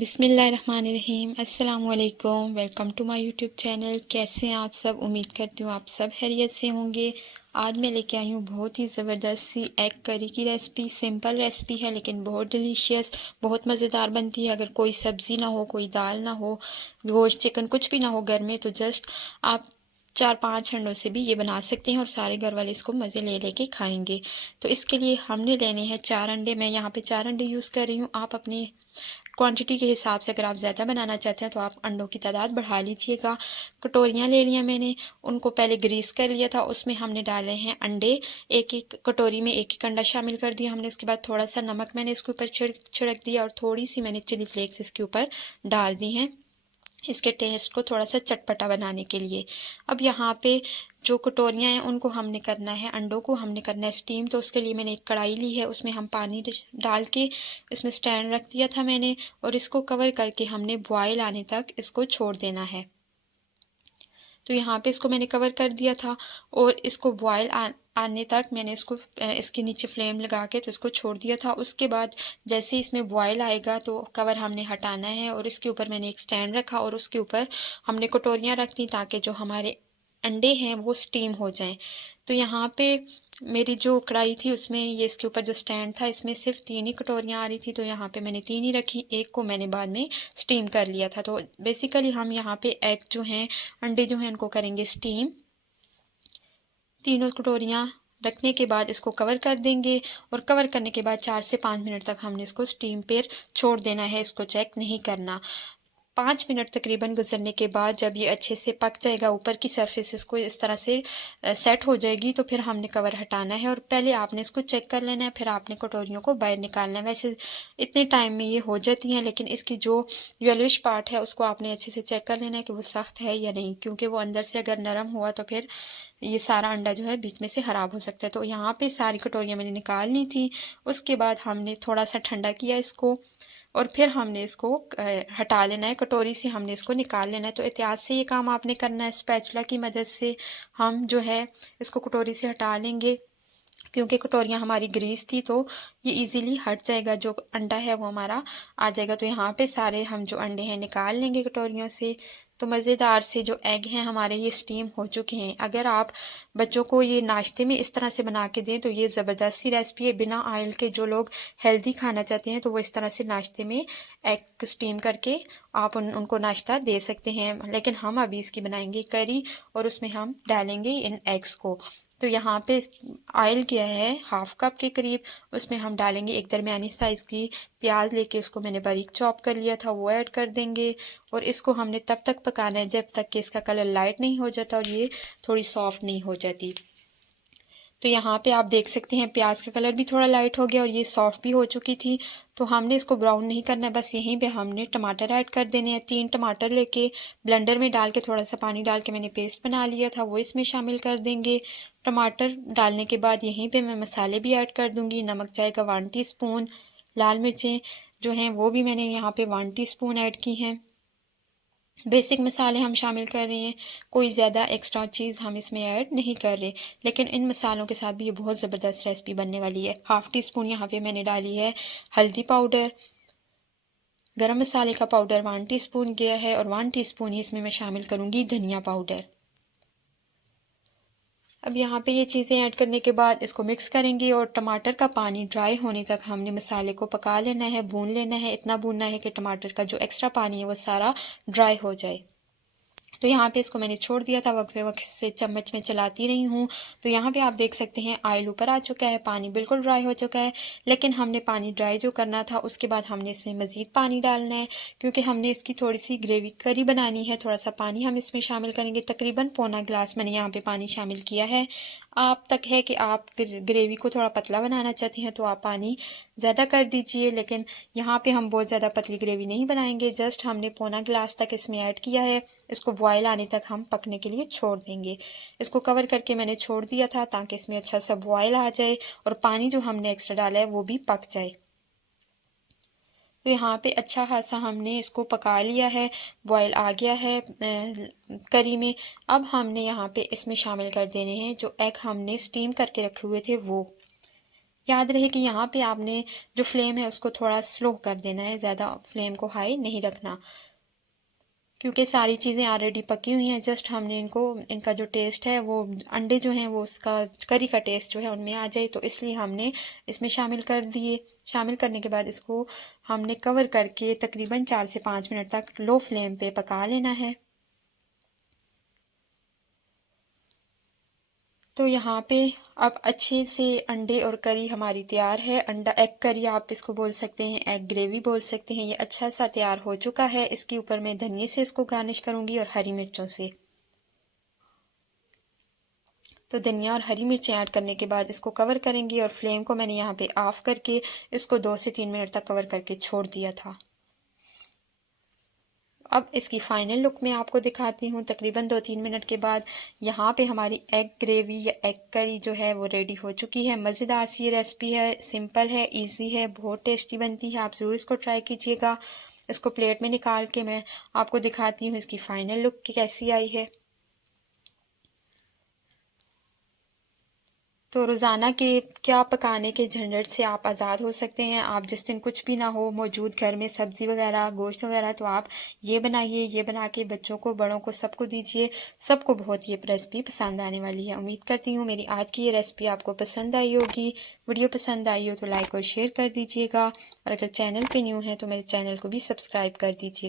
बिस्मिल्लाहिर्रहमानिर्रहीम अस्सलामुअलैकुम। Welcome to my YouTube channel. कैसे हैं आप सब? उम्मीद करती हूँ आप सब खैरियत से होंगे। आज मैं लेके आई हूँ बहुत ही ज़बरदस्त सी एग करी की रेसिपी। सिंपल रेसिपी है लेकिन बहुत डिलीशियस, बहुत मज़ेदार बनती है। अगर कोई सब्ज़ी ना हो, कोई दाल ना हो, गोश्त चिकन कुछ भी ना हो घर में, तो जस्ट आप 4-5 अंडों से भी ये बना सकते हैं और सारे घर वाले इसको मज़े ले लेके खाएंगे। तो इसके लिए हमने लेने हैं 4 अंडे। मैं यहाँ पे 4 अंडे यूज़ कर रही हूँ। आप अपने क्वांटिटी के हिसाब से अगर आप ज़्यादा बनाना चाहते हैं तो आप अंडों की तादाद बढ़ा लीजिएगा। कटोरियाँ ले लिया मैंने, उनको पहले ग्रीस कर लिया था। उसमें हमने डाले हैं अंडे। एक एक कटोरी में एक एक अंडा शामिल कर दिया हमने। उसके बाद थोड़ा सा नमक मैंने इसके ऊपर छिड़क दिया और थोड़ी सी मैंने चिली फ्लेक्स इसके ऊपर डाल दी हैं, इसके टेस्ट को थोड़ा सा चटपटा बनाने के लिए। अब यहाँ पे जो कटोरियाँ हैं उनको हमने करना है, अंडों को हमने करना है स्टीम। तो उसके लिए मैंने एक कढ़ाई ली है, उसमें हम पानी डाल के इसमें स्टैंड रख दिया था मैंने, और इसको कवर करके हमने बॉयल आने तक इसको छोड़ देना है। तो यहाँ पे इसको मैंने कवर कर दिया था और इसको बॉयल आने तक मैंने इसको इसके नीचे फ्लेम लगा के तो इसको छोड़ दिया था। उसके बाद जैसे इसमें बॉयल आएगा तो कवर हमने हटाना है और इसके ऊपर मैंने एक स्टैंड रखा और उसके ऊपर हमने कटोरियाँ रख दी ताकि जो हमारे अंडे हैं वो स्टीम हो जाएं। तो यहाँ पे मेरी जो कढ़ाई थी उसमें ये इसके ऊपर जो स्टैंड था इसमें सिर्फ 3 ही कटोरियाँ आ रही थी, तो यहाँ पे मैंने 3 ही रखी, एक को मैंने बाद में स्टीम कर लिया था। तो बेसिकली हम यहाँ पे एग जो हैं, अंडे जो हैं उनको करेंगे स्टीम। तीनों कटोरियाँ रखने के बाद इसको कवर कर देंगे और कवर करने के बाद 4 से 5 मिनट तक हमने इसको स्टीम पर छोड़ देना है। इसको चेक नहीं करना। 5 मिनट तकरीबन गुजरने के बाद जब ये अच्छे से पक जाएगा, ऊपर की सरफेस इसको इस तरह से सेट हो जाएगी, तो फिर हमने कवर हटाना है और पहले आपने इसको चेक कर लेना है, फिर आपने कटोरियों को बाहर निकालना है। वैसे इतने टाइम में ये हो जाती हैं, लेकिन इसकी जो येलोइश पार्ट है उसको आपने अच्छे से चेक कर लेना है कि वो सख्त है या नहीं, क्योंकि वो अंदर से अगर नरम हुआ तो फिर ये सारा अंडा जो है बीच में से ख़राब हो सकता है। तो यहाँ पे सारी कटोरियाँ मैंने निकाल ली थी। उसके बाद हमने थोड़ा सा ठंडा किया इसको और फिर हमने इसको हटा लेना है, कटोरी से हमने इसको निकाल लेना है। तो एहतियात से ये काम आपने करना है। स्पैचुला की मदद से हम जो है इसको कटोरी से हटा लेंगे, क्योंकि कटोरियाँ हमारी ग्रीस थी तो ये इजीली हट जाएगा, जो अंडा है वो हमारा आ जाएगा। तो यहाँ पे सारे हम जो अंडे हैं निकाल लेंगे कटोरियों से। तो मज़ेदार से जो एग हैं हमारे ये स्टीम हो चुके हैं। अगर आप बच्चों को ये नाश्ते में इस तरह से बना के दें तो ये ज़बरदस्त सी रेसिपी है। बिना ऑयल के जो लोग हेल्दी खाना चाहते हैं तो वो इस तरह से नाश्ते में एग स्टीम करके आप उनको नाश्ता दे सकते हैं। लेकिन हम अभी इसकी बनाएंगे करी और उसमें हम डालेंगे इन एग्स को। तो यहाँ पे ऑयल किया है 1/2 कप के करीब, उसमें हम डालेंगे एक दरमियानी साइज़ की प्याज लेके उसको मैंने बारीक चॉप कर लिया था, वो ऐड कर देंगे और इसको हमने तब तक पकाना है जब तक कि इसका कलर लाइट नहीं हो जाता और ये थोड़ी सॉफ्ट नहीं हो जाती। तो यहाँ पे आप देख सकते हैं प्याज का कलर भी थोड़ा लाइट हो गया और ये सॉफ्ट भी हो चुकी थी। तो हमने इसको ब्राउन नहीं करना है, बस यहीं पे हमने टमाटर ऐड कर देने हैं। 3 टमाटर लेके ब्लेंडर में डाल के थोड़ा सा पानी डाल के मैंने पेस्ट बना लिया था, वो इसमें शामिल कर देंगे। टमाटर डालने के बाद यहीं पे मैं मसाले भी ऐड कर दूंगी। नमक जाएगा 1 टीस्पून, लाल मिर्चें जो हैं वो भी मैंने यहाँ पे 1 टीस्पून ऐड की हैं। बेसिक मसाले हम शामिल कर रहे हैं, कोई ज़्यादा एक्स्ट्रा चीज़ हम इसमें ऐड नहीं कर रहे, लेकिन इन मसालों के साथ भी ये बहुत ज़बरदस्त रेसिपी बनने वाली है। 1/2 टीस्पून यहाँ पे मैंने डाली है हल्दी पाउडर। गरम मसाले का पाउडर 1 टीस्पून गया है और 1 टीस्पून ही इसमें मैं शामिल करूँगी धनिया पाउडर। अब यहाँ पे ये चीज़ें ऐड करने के बाद इसको मिक्स करेंगे और टमाटर का पानी ड्राई होने तक हमने मसाले को पका लेना है, भून लेना है। इतना भूनना है कि टमाटर का जो एक्स्ट्रा पानी है वो सारा ड्राई हो जाए। तो यहाँ पे इसको मैंने छोड़ दिया था, वक्फे वक्त से चम्मच में चलाती रही हूँ। तो यहाँ पे आप देख सकते हैं ऑयल ऊपर आ चुका है, पानी बिल्कुल ड्राई हो चुका है। लेकिन हमने पानी ड्राई जो करना था उसके बाद हमने इसमें मज़ीद पानी डालना है, क्योंकि हमने इसकी थोड़ी सी ग्रेवी करी बनानी है। थोड़ा सा पानी हम इसमें शामिल करेंगे, तकरीबन पौना गिलास मैंने यहाँ पे पानी शामिल किया है। आप तक है कि आप ग्रेवी को थोड़ा पतला बनाना चाहते हैं तो आप पानी ज़्यादा कर दीजिए, लेकिन यहाँ पे हम बहुत ज़्यादा पतली ग्रेवी नहीं बनाएंगे। जस्ट हमने पौना गिलास तक इसमें ऐड किया है। इसको बॉयल आने तक हम पकने के लिए छोड़ देंगे। इसको कवर करके मैंने छोड़ दिया था ताकि इसमें अच्छा सा बॉयल आ जाए और पानी जो हमने एक्स्ट्रा डाला है वो भी पक जाए। तो यहाँ पे अच्छा खासा हमने इसको पका लिया है, बॉयल आ गया है करी में। अब हमने यहाँ पे इसमें शामिल कर देने हैं जो एग हमने स्टीम करके रखे हुए थे वो। याद रहे कि यहाँ पे आपने जो फ्लेम है उसको थोड़ा स्लो कर देना है, ज़्यादा फ्लेम को हाई नहीं रखना, क्योंकि सारी चीज़ें ऑलरेडी पकी हुई हैं। जस्ट हमने इनका जो टेस्ट है वो अंडे जो हैं वो उसका करी का टेस्ट जो है उनमें आ जाए, तो इसलिए हमने इसमें शामिल कर दिए। शामिल करने के बाद इसको हमने कवर करके तकरीबन 4 से 5 मिनट तक लो फ्लेम पे पका लेना है। तो यहाँ पे अब अच्छे से अंडे और करी हमारी तैयार है। अंडा एग करी आप इसको बोल सकते हैं, एग ग्रेवी बोल सकते हैं। ये अच्छा सा तैयार हो चुका है। इसके ऊपर मैं धनिए से इसको गार्निश करूँगी और हरी मिर्चों से। तो धनिया और हरी मिर्चें ऐड करने के बाद इसको कवर करेंगे और फ्लेम को मैंने यहाँ पे ऑफ करके इसको 2 से 3 मिनट तक कवर करके छोड़ दिया था। अब इसकी फ़ाइनल लुक मैं आपको दिखाती हूँ। तकरीबन 2-3 मिनट के बाद यहाँ पे हमारी एग ग्रेवी या एग करी जो है वो रेडी हो चुकी है। मज़ेदार सी ये रेसिपी है, सिंपल है, इजी है, बहुत टेस्टी बनती है। आप ज़रूर इसको ट्राई कीजिएगा। इसको प्लेट में निकाल के मैं आपको दिखाती हूँ इसकी फ़ाइनल लुक कैसी आई है। तो रोज़ाना के क्या पकाने के झंझट से आप आज़ाद हो सकते हैं। आप जिस दिन कुछ भी ना हो मौजूद घर में सब्ज़ी वगैरह, गोश्त वगैरह, तो आप ये बनाइए। ये बना के बच्चों को, बड़ों को, सबको दीजिए। सबको बहुत ये रेसिपी पसंद आने वाली है। उम्मीद करती हूँ मेरी आज की ये रेसिपी आपको पसंद आई होगी। वीडियो पसंद आई हो तो लाइक और शेयर कर दीजिएगा, और अगर चैनल पर न्यू है तो मेरे चैनल को भी सब्सक्राइब कर दीजिए।